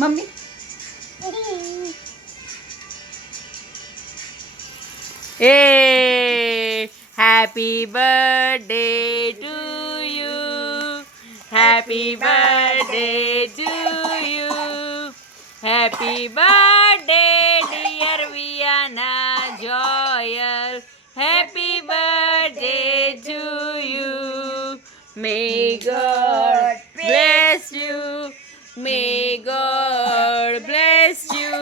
Mummy Hey, happy birthday to you. Happy birthday to you. Happy birthday, dear Viana Joyal. Happy birthday to you. May God bless you. May God bless you.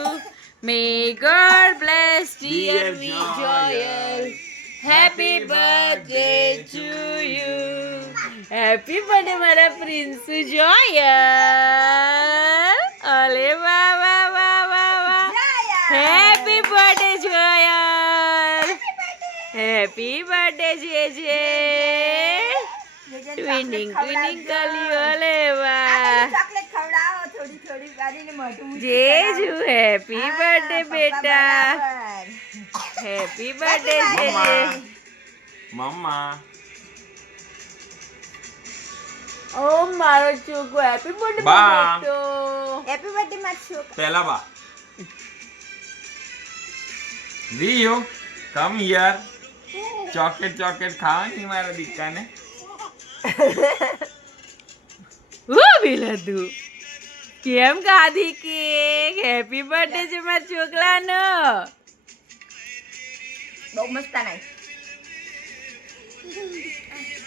May God bless dear Joyal. Happy birthday to you. Happy birthday મારા prince Joel. અલે વાહ વાહ વાહ વાહ વાહ. Happy birthday Joel. Happy birthday J J. Twinning twinning કર્યું. અલે વાહ. ચોકલેટ ખવડાવો થોડી થોડી કરીને મોઢું જેજુ હેપી બર્થડે બેટા. Happy birthday J J. મમ્મા ઓ મારો છોકરો હેપી બર્થડે બા. બેટો. હેપી બર્થડે માર છોકરા પહેલા બા Rio come here chocolate chocolate ખાવાની મારા દીકરાને હું બિલદુ કેમ ખાધી કેક. હેપી બર્થડે છે મારા છોકરાનો. બહુ મસ્ત નાઈ